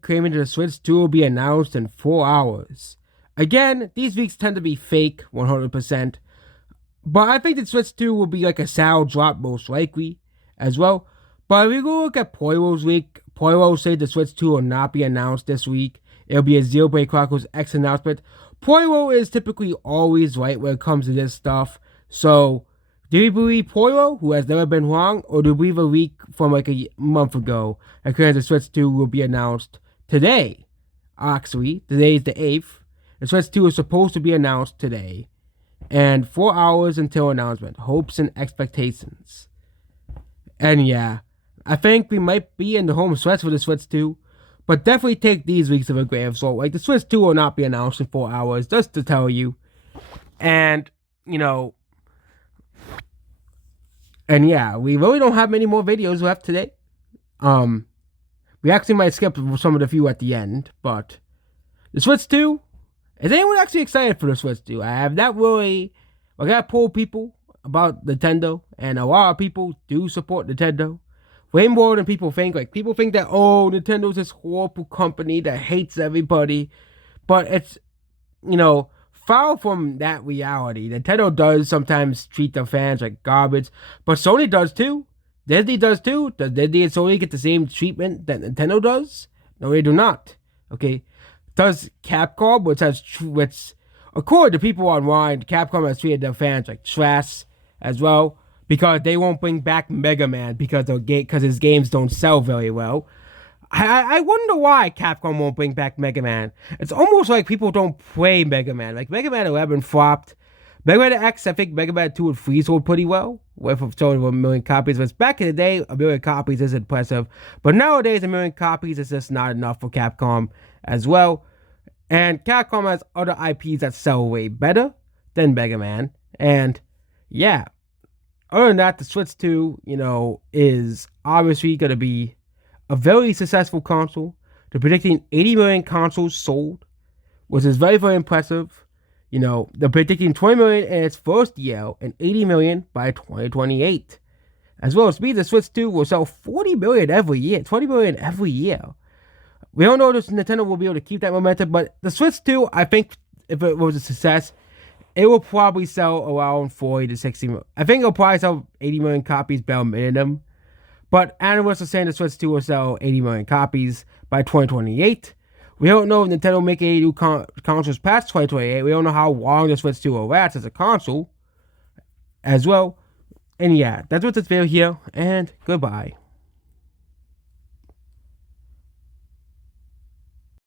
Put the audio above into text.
Claiming the Switch 2 will be announced in 4 hours. Again, these leaks tend to be fake 100%, but I think the Switch 2 will be like a sour drop most likely as well. But if we go look at Poiro's leak, Poiro said the Switch 2 will not be announced this week. It'll be a Xenoblade Chronicles X announcement. Poiro is typically always right when it comes to this stuff. So, do we believe Poiro, who has never been wrong, or do we believe a leak from like a month ago that the Switch 2 will be announced today? Actually, today is the 8th. The Switch 2 is supposed to be announced today. And 4 hours until announcement. Hopes and expectations. And yeah, I think we might be in the home stretch for the Switch 2. But definitely take these weeks with a grain of salt. Like, the Switch 2 will not be announced in 4 hours, just to tell you. And, and yeah, we really don't have many more videos left today. We actually might skip some of the few at the end, but the Switch 2, is anyone actually excited for the Switch 2? I have not really, I got poll people about Nintendo, and a lot of people do support Nintendo. Way more than people think. Like, people think that, oh, Nintendo's this horrible company that hates everybody. But it's, far from that reality. Nintendo does sometimes treat their fans like garbage, but Sony does too. Disney does too. Does Disney and Sony get the same treatment that Nintendo does? No, they do not. Okay. Does Capcom, which according to people online, Capcom has treated their fans like trash as well, because they won't bring back Mega Man because his games don't sell very well. I wonder why Capcom won't bring back Mega Man. It's almost like people don't play Mega Man. Like, Mega Man 11 flopped. Mega Man X, I think Mega Man 2 and 3 sold pretty well. Went from selling 1 million copies. But back in the day, 1 million copies is impressive. But nowadays, 1 million copies is just not enough for Capcom as well. And Capcom has other IPs that sell way better than Mega Man. And yeah. Other than that, the Switch 2, is obviously going to be a very successful console. They're predicting 80 million consoles sold, which is very, very impressive. They're predicting 20 million in its first year and 80 million by 2028. As well as the Switch 2 will sell 40 million every year, 20 million every year. We don't know if Nintendo will be able to keep that momentum, but the Switch 2, I think, if it was a success, it will probably sell around 40 to 60 million. I think it'll probably sell 80 million copies bare minimum. But analysts are saying the Switch 2 will sell 80 million copies by 2028. We don't know if Nintendo will make any new consoles past 2028. We don't know how long the Switch 2 will last as a console as well. And yeah, that's what's this video here, and goodbye.